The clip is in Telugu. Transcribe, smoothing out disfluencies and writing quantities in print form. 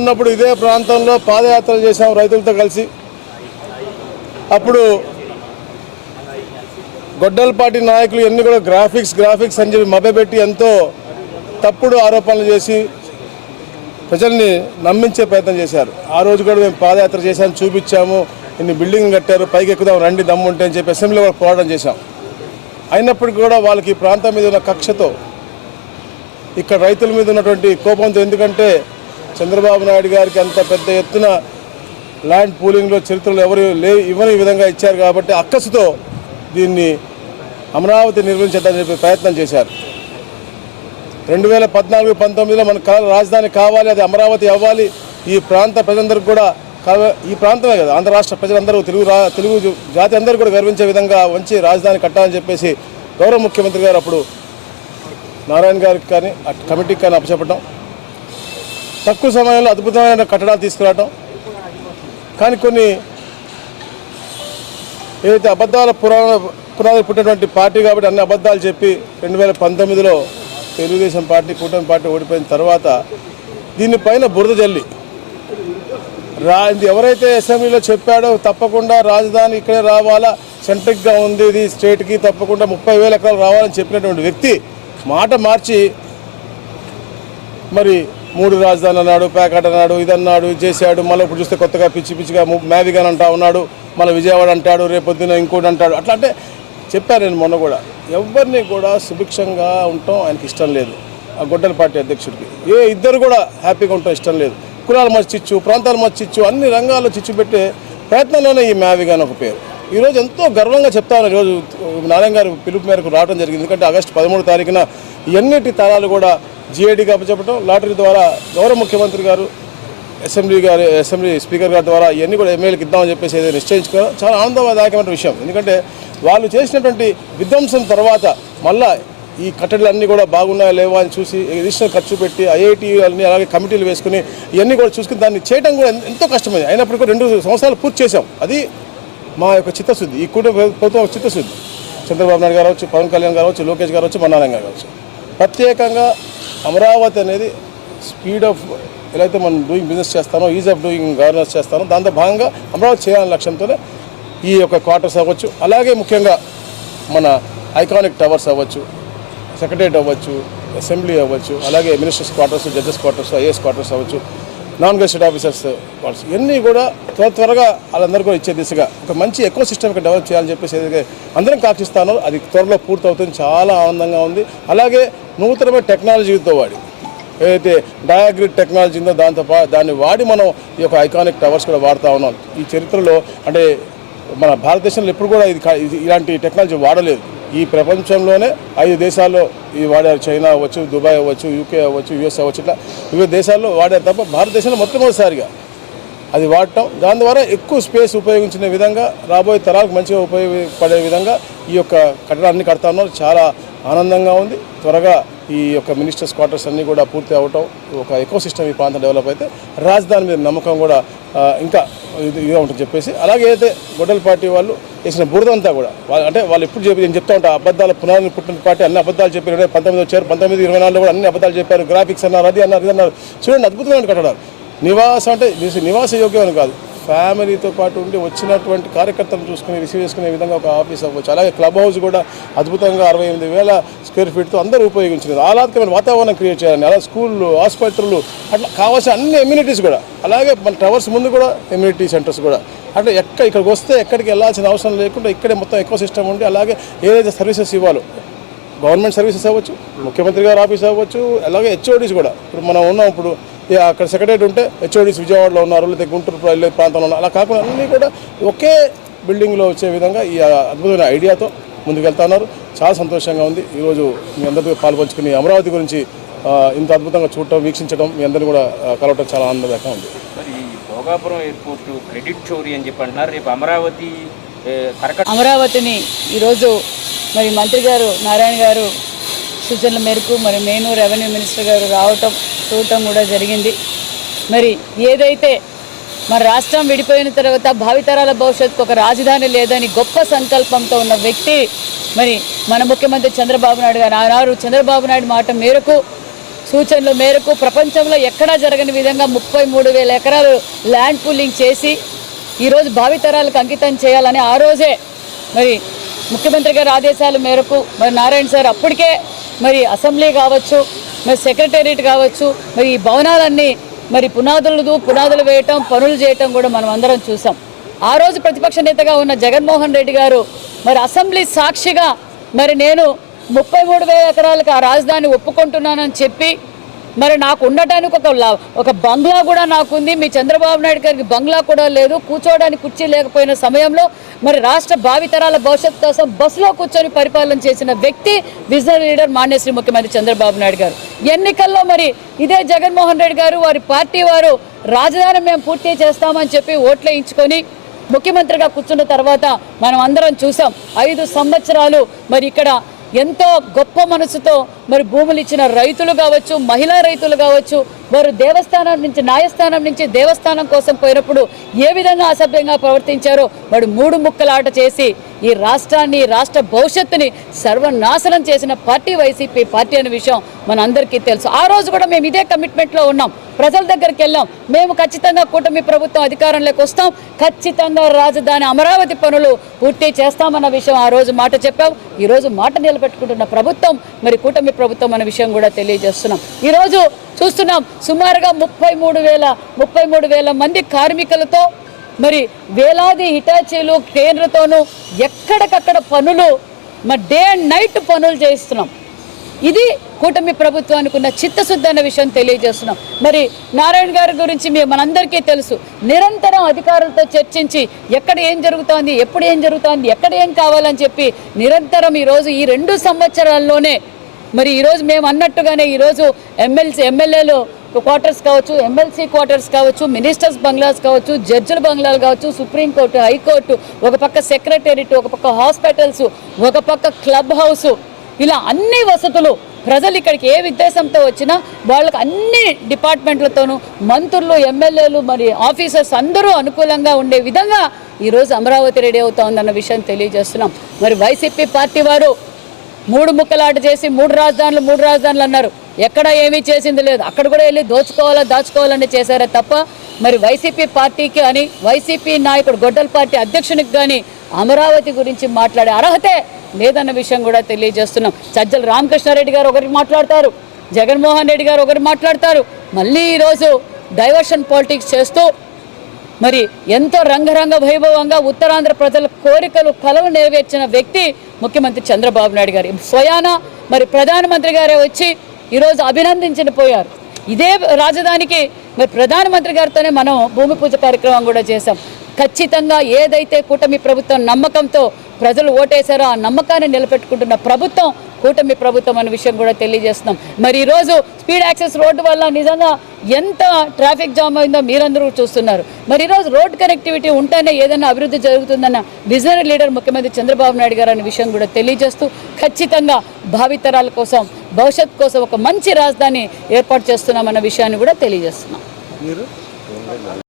ఉన్నప్పుడు ఇదే ప్రాంతంలో పాదయాత్రలు చేశాం రైతులతో కలిసి. అప్పుడు గొడ్డలపాటి నాయకులు ఎన్ని కూడా గ్రాఫిక్స్ అని చెప్పి మభ్యపెట్టి ఎంతో తప్పుడు ఆరోపణలు చేసి ప్రజల్ని నమ్మించే ప్రయత్నం చేశారు. ఆ రోజు కూడా మేము పాదయాత్ర చేశాము, చూపించాము, ఇన్ని బిల్డింగ్ కట్టారు, పైకి ఎక్కుదాం రండి దమ్ము ఉంటే అని చెప్పి అసెంబ్లీలో కూడా పోరాటం చేశాం. అయినప్పటికీ కూడా వాళ్ళకి ఈ ప్రాంతం మీద ఉన్న కక్షతో, ఇక్కడ రైతుల మీద ఉన్నటువంటి కోపంతో, ఎందుకంటే చంద్రబాబు నాయుడు గారికి అంత పెద్ద ఎత్తున ల్యాండ్ పూలింగ్లో చరిత్రలో ఎవరు ఇవ్వని విధంగా ఇచ్చారు కాబట్టి అక్కసుతో దీన్ని అమరావతి నిర్మించేద్దని చెప్పి ప్రయత్నం చేశారు. 2014-19లో మన రాజధాని కావాలి, అది అమరావతి అవ్వాలి, ఈ ప్రాంత ప్రజలందరికీ కూడా, ఈ ప్రాంతమే కదా ఆంధ్ర రాష్ట్ర ప్రజలందరూ తెలుగు జాతి అందరూ కూడా గర్వించే విధంగా మంచి రాజధాని కట్టాలని చెప్పేసి గౌరవ ముఖ్యమంత్రి గారు అప్పుడు నారాయణ గారికి కానీ కమిటీకి కానీ అప్పచెప్పడం, తక్కువ సమయంలో అద్భుతమైన కట్టడాలు తీసుకురావడం. కానీ కొన్ని ఏదైతే అబద్ధాల పునాది పుట్టినటువంటి పార్టీ కాబట్టి అన్ని అబద్ధాలు చెప్పి 2019లో తెలుగుదేశం పార్టీ కూటమి పార్టీ ఓడిపోయిన తర్వాత దీనిపైన బురద జల్లి ఎవరైతే అసెంబ్లీలో చెప్పాడో తప్పకుండా రాజధాని ఇక్కడే రావాలా, సెంట్రిక్గా ఉంది ఇది స్టేట్కి, తప్పకుండా 30,000 ఎకరాలు రావాలని చెప్పినటువంటి వ్యక్తి మాట మార్చి మరి 3 రాజధానులు అన్నాడు, ప్యాకెట్ అన్నాడు, ఇదన్నాడు, ఇది చేశాడు. మళ్ళీ ఇప్పుడు చూస్తే కొత్తగా పిచ్చిగా మ్యావిగాన్ అంటా ఉన్నాడు, మళ్ళీ విజయవాడ అంటాడు, రేపొద్దున ఇంకోటి అంటాడు. అట్లా అంటే చెప్పాను నేను మొన్న కూడా, ఎవరిని కూడా సుభిక్షంగా ఉండటం ఆయనకి ఇష్టం లేదు. ఆ గొడ్డల పార్టీ అధ్యక్షుడికి ఇద్దరు కూడా హ్యాపీగా ఉండటం ఇష్టం లేదు. కులాల మధ్య చిచ్చు, ప్రాంతాల మధ్య చిచ్చు, అన్ని రంగాల్లో చిచ్చు పెట్టే ప్రయత్నంలోనే ఈ మ్యావిగాన్ ఒక పేరు. ఈరోజు ఎంతో గర్వంగా చెప్తాను. ఈరోజు నారాయణ గారు పిలుపు మేరకు రావడం జరిగింది. ఎందుకంటే ఆగస్టు 13వ తారీఖున ఇవన్నిటి తరాలు కూడా జిఐడికి అప్పచెప్పడం, లాటరీ ద్వారా గౌరవ ముఖ్యమంత్రి గారు అసెంబ్లీ స్పీకర్ గారి ద్వారా ఇవన్నీ కూడా ఎమ్మెల్యేలకు ఇద్దామని చెప్పేసి ఏదైనా నిశ్చయించుకోవడం చాలా ఆనందదాయకమైన విషయం. ఎందుకంటే వాళ్ళు చేసినటువంటి విధ్వంసం తర్వాత మళ్ళా ఈ కట్టడలన్నీ కూడా బాగున్నాయా లేవా అని చూసి అడిషనల్ ఖర్చు పెట్టి ఐఐటీలన్నీ అలాగే కమిటీలు వేసుకుని ఇవన్నీ కూడా చూసుకుని దాన్ని చేయడం కూడా ఎంతో కష్టమైంది. అయినప్పటికీ 2 సంవత్సరాలు పూర్తి చేశాం. అది మా యొక్క చిత్తశుద్ధి, ఈ ప్రభుత్వం చిత్తశుద్ధి. చంద్రబాబు నాయుడు గారు అవచ్చు, పవన్ కళ్యాణ్ గారు అవచ్చు, లోకేష్ గారు అవచ్చు, నారాయణ గారు అవచ్చు. ప్రత్యేకంగా అమరావతి అనేది స్పీడ్ ఆఫ్ ఎలా అయితే మనం డూయింగ్ బిజినెస్ చేస్తానో, ఈజ్ ఆఫ్ డూయింగ్ గవర్నెన్స్ చేస్తానో, దాంతో భాగంగా అమరావతి చేయాలనే లక్ష్యంతోనే ఈ యొక్క క్వార్టర్స్ అవ్వచ్చు, అలాగే ముఖ్యంగా మన ఐకానిక్ టవర్స్ అవ్వచ్చు, సెక్రటరియట్ అవ్వచ్చు, అసెంబ్లీ అవ్వచ్చు, అలాగే ministers quarters, judges quarters, IAS quarters అవ్వచ్చు, నాన్ గెస్టెడ్ ఆఫీసర్స్ క్వార్టర్స్, ఇవన్నీ కూడా త్వరగా వాళ్ళందరూ కూడా ఇచ్చే దిశగా ఒక మంచి ఎకో సిస్టమ్ డెవలప్ చేయాలని చెప్పేసి ఏదైతే అందరం కాక్షిస్తానో అది త్వరలో పూర్తవుతుంది. చాలా ఆనందంగా ఉంది. అలాగే నూతనమైన టెక్నాలజీతో వాడి ఏదైతే డయాగ్రిడ్ టెక్నాలజీ ఉందో దాన్ని వాడి మనం ఈ యొక్క ఐకానిక్ టవర్స్ కూడా వాడుతూ ఉన్నాం. ఈ చరిత్రలో అంటే మన భారతదేశంలో ఎప్పుడు కూడా ఇలాంటి టెక్నాలజీ వాడలేదు. ఈ ప్రపంచంలోనే 5 దేశాల్లో ఇది వాడారు. చైనా అవ్వచ్చు, దుబాయ్ అవ్వచ్చు, యూకే అవ్వచ్చు, యుఎస్ అవ్వచ్చు, ఇట్లా వివిధ దేశాల్లో వాడారు తప్ప భారతదేశంలో మొట్టమొదటిసారిగా అది వాడటం, దాని ద్వారా ఎక్కువ స్పేస్ ఉపయోగించిన విధంగా రాబోయే తరాలకు మంచిగా ఉపయోగపడే విధంగా ఈ యొక్క కట్టడాన్ని కడతా ఉన్నారు. చాలా ఆనందంగా ఉంది. త్వరగా ఈ యొక్క మినిస్టర్స్ క్వార్టర్స్ అన్నీ కూడా పూర్తి అవటం, ఒక ఎకో సిస్టమ్ ఈ ప్రాంతం డెవలప్ అయితే రాజధాని మీద నమ్మకం కూడా ఇంకా ఇదిగా ఉంటుంది చెప్పేసి, అలాగే అయితే గొడ్డల పార్టీ వాళ్ళు వేసిన బురదంతా కూడా వాళ్ళు ఎప్పుడు నేను చెప్తా ఉంటా, అబద్ధాల పునాదిని పుట్టిన పార్టీ అన్ని అబద్ధాలు చెప్పారు. 19 వచ్చారు, 1924లో కూడా అన్ని అబద్ధాలు చెప్పారు. గ్రాఫిక్స్ అన్నారు, అది అన్నారు, ఇది అన్నారు. చూడండి, అద్భుతమైన కట్టడాలు. నివాసం అంటే నివాస యోగ్యమని కాదు, ఫ్యామిలీతో పాటు ఉండి వచ్చినటువంటి కార్యకర్తలను చూసుకుని రిసీవ్ చేసుకునే విధంగా ఒక ఆఫీస్ అవ్వచ్చు. అలాగే క్లబ్ హౌస్ కూడా అద్భుతంగా 68,000 స్క్వేర్ ఫీట్తో అందరూ ఉపయోగించినది. ఆహ్లాదకరమైన వాతావరణం క్రియేట్ చేయాలని, అలా స్కూళ్ళు, ఆసుపత్రులు, అట్లా కావాల్సిన అన్ని ఎమ్యూనిటీస్ కూడా, అలాగే మన టవర్స్ ముందు కూడా ఎమ్యూనిటీ సెంటర్స్ కూడా, అట్లా ఇక్కడికి వస్తే ఎక్కడికి వెళ్ళాల్సిన అవసరం లేకుండా ఇక్కడే మొత్తం ఎకో సిస్టమ్ ఉండి, అలాగే ఏదైతే సర్వీసెస్ ఇవ్వాలో గవర్నమెంట్ సర్వీసెస్ అవ్వచ్చు, ముఖ్యమంత్రి గారి ఆఫీస్ అవ్వచ్చు, అలాగే హెచ్ఓడీస్ కూడా. ఇప్పుడు మనం ఉన్నాం, ఇప్పుడు అక్కడ సెక్రటరీ ఉంటే హెచ్ఓడీస్ విజయవాడలో ఉన్నారు, లేదా గుంటూరు ప్రాంతంలో ఉన్నారు. అలా కాకుండా అన్నీ కూడా ఒకే బిల్డింగ్లో వచ్చే విధంగా ఈ అద్భుతమైన ఐడియాతో ముందుకెళ్తా ఉన్నారు. చాలా సంతోషంగా ఉంది. ఈరోజు మీ అందరితో పాల్పంచుకుని అమరావతి గురించి ఇంత అద్భుతంగా చూడటం, వీక్షించడం, మీ అందరినీ కూడా కలవటం చాలా ఆనందదాయకంగా ఉంది. మరి భోగాపురం ఎయిర్పోర్టు క్రెడిట్ చోరీ అని చెప్పి అంటున్నారు. రేపు అమరావతిని ఈరోజు మరి మంత్రి గారు నారాయణ గారు సూచనల మేరకు మరి నేను రెవెన్యూ మినిస్టర్ గారు రావటం చూడటం కూడా జరిగింది. మరి ఏదైతే మన రాష్ట్రం విడిపోయిన తర్వాత భావితరాల భవిష్యత్తుకు ఒక రాజధాని లేదని గొప్ప సంకల్పంతో ఉన్న వ్యక్తి మరి మన ముఖ్యమంత్రి చంద్రబాబు నాయుడు గారు. ఆనాడు చంద్రబాబు నాయుడు మాట మేరకు సూచనల మేరకు ప్రపంచంలో ఎక్కడా జరగని విధంగా 33,000 ఎకరాలు ల్యాండ్ పూలింగ్ చేసి ఈరోజు భావితరాలకు అంకితం చేయాలని ఆ రోజే మరి ముఖ్యమంత్రి గారి ఆదేశాల మేరకు మరి నారాయణ సార్ అప్పటికే మరి అసెంబ్లీ కావచ్చు, మరి సెక్రటేరియట్ కావచ్చు, మరి ఈ భవనాలన్నీ మరి పునాదులు వేయటం, పనులు చేయటం కూడా మనం అందరం చూసాం. ఆ రోజు ప్రతిపక్ష నేతగా ఉన్న జగన్మోహన్ రెడ్డి గారు మరి అసెంబ్లీ సాక్షిగా మరి నేను 33,000 ఎకరాలకు ఆ రాజధాని ఒప్పుకుంటున్నానని చెప్పి మరి నాకు ఉండటానికి ఒక బంగ్లా కూడా నాకుంది, మీ చంద్రబాబు నాయుడు గారికి బంగ్లా కూడా లేదు, కూర్చోవడానికి కుర్చీ లేకపోయిన సమయంలో మరి రాష్ట్ర భావితరాల భవిష్యత్తు కోసం బస్సులో కూర్చొని పరిపాలన చేసిన వ్యక్తి విజనరీ లీడర్ మాన్యశ్రీ ముఖ్యమంత్రి చంద్రబాబు నాయుడు గారు. ఎన్నికల్లో మరి ఇదే జగన్మోహన్ రెడ్డి గారు వారి పార్టీ వారు రాజధాని మేము పూర్తి చేస్తామని చెప్పి ఓట్లేయించుకొని ముఖ్యమంత్రిగా కూర్చున్న తర్వాత మనం అందరం చూసాం 5 సంవత్సరాలు మరి ఇక్కడ ఎంతో గొప్ప మనసుతో మరి భూములు ఇచ్చిన రైతులు కావచ్చు, మహిళా రైతులు కావచ్చు, వారు దేవస్థానం నుంచి న్యాయస్థానం నుంచి దేవస్థానం కోసం పోయినప్పుడు ఏ విధంగా అసభ్యంగా ప్రవర్తించారో వాడు 3 ముక్కలాట చేసి ఈ రాష్ట్రాన్ని, రాష్ట్ర భవిష్యత్తుని సర్వనాశనం చేసిన పార్టీ వైసీపీ పార్టీ అనే విషయం మనందరికీ తెలుసు. ఆ రోజు కూడా మేము ఇదే కమిట్మెంట్లో ఉన్నాం, ప్రజల దగ్గరికి వెళ్ళాం. మేము ఖచ్చితంగా కూటమి ప్రభుత్వం అధికారంలోకి వస్తాం, ఖచ్చితంగా రాజధాని అమరావతి పనులు పూర్తి చేస్తామన్న విషయం ఆ రోజు మాట చెప్పాం. ఈరోజు మాట నిలబెట్టుకుంటున్న ప్రభుత్వం మరి కూటమి ప్రభుత్వం అనే విషయం కూడా తెలియజేస్తున్నాం. ఈరోజు చూస్తున్నాం సుమారుగా 33,000 మంది కార్మికులతో మరి వేలాది హిటాచీలు కేంద్రతోనూ ఎక్కడికక్కడ పనులు మరి డే అండ్ నైట్ పనులు చేయిస్తున్నాం. ఇది కూటమి ప్రభుత్వానికి ఉన్న చిత్తశుద్ధి అనే విషయం తెలియజేస్తున్నాం. మరి నారాయణ గారి గురించి మనందరికీ తెలుసు, నిరంతరం అధికారులతో చర్చించి ఎక్కడ ఏం జరుగుతోంది, ఎప్పుడు ఏం జరుగుతోంది, ఎక్కడ ఏం కావాలని చెప్పి నిరంతరం ఈరోజు ఈ 2 సంవత్సరాల్లోనే మరి ఈరోజు మేము అన్నట్టుగానే ఈరోజు ఎమ్మెల్యేలు క్వార్టర్స్ కావచ్చు, ఎమ్మెల్సీ క్వార్టర్స్ కావచ్చు, మినిస్టర్స్ బంగ్లాస్ కావచ్చు, జడ్జిల బంగ్లాలు కావచ్చు, సుప్రీంకోర్టు, హైకోర్టు, ఒక పక్క సెక్రటేరియట్, ఒక పక్క హాస్పిటల్స్, ఒక పక్క క్లబ్ హౌస్, ఇలా అన్ని వసతులు ప్రజలు ఇక్కడికి ఏ ఉద్దేశంతో వచ్చినా వాళ్ళకి అన్ని డిపార్ట్మెంట్లతోనూ మంత్రులు, ఎమ్మెల్యేలు, మరి ఆఫీసర్స్ అందరూ అనుకూలంగా ఉండే విధంగా ఈరోజు అమరావతి రెడీ అవుతా ఉందన్న విషయం తెలియజేస్తున్నాం. మరి వైసీపీ పార్టీ వారు 3 ముక్కలాట చేసి 3 రాజధానులు అన్నారు. ఎక్కడ ఏమీ చేసింది లేదు. అక్కడ కూడా వెళ్ళి దాచుకోవాలని చేశారే తప్ప మరి వైసీపీ పార్టీకి అని వైసీపీ నాయకుడు గొడ్డల పార్టీ అధ్యక్షునికి కానీ అమరావతి గురించి మాట్లాడే అర్హతే లేదన్న విషయం కూడా తెలియజేస్తున్నాం. సజ్జల రామకృష్ణారెడ్డి గారు ఒకరికి మాట్లాడతారు, జగన్మోహన్ రెడ్డి గారు ఒకరికి మాట్లాడతారు. మళ్ళీ ఈరోజు డైవర్షన్ పాలిటిక్స్ చేస్తూ మరి ఎంతో రంగరంగ వైభవంగా ఉత్తరాంధ్ర ప్రజల కోరికలు కలలు నెరవేర్చిన వ్యక్తి ముఖ్యమంత్రి చంద్రబాబు నాయుడు గారు. స్వయాన మరి ప్రధానమంత్రి గారే వచ్చి ఈరోజు అభినందించిన పోయారు. ఇదే రాజధానికి మరి ప్రధానమంత్రి గారితోనే మనం భూమి పూజ కార్యక్రమం కూడా చేశాం. ఖచ్చితంగా ఏదైతే కూటమి ప్రభుత్వం నమ్మకంతో ప్రజలు ఓటేశారో ఆ నమ్మకాన్ని నిలబెట్టుకుంటున్న ప్రభుత్వం కూటమి ప్రభుత్వం అనే విషయం కూడా తెలియజేస్తున్నాం. మరి ఈరోజు స్పీడ్ యాక్సెస్ రోడ్డు వల్ల నిజంగా ఎంత ట్రాఫిక్ జామ్ అయిందో మీరందరూ చూస్తున్నారు. మరి ఈరోజు రోడ్ కనెక్టివిటీ ఉంటేనే ఏదైనా అభివృద్ధి జరుగుతుందన్న విజనరీ లీడర్ ముఖ్యమంత్రి చంద్రబాబు నాయుడు గారు అనే విషయం కూడా తెలియజేస్తూ ఖచ్చితంగా భావితరాల కోసం, భవిష్యత్ కోసం ఒక మంచి రాజధాని ఏర్పాటు చేస్తున్నామన్న విషయాన్ని కూడా తెలియజేస్తున్నాం.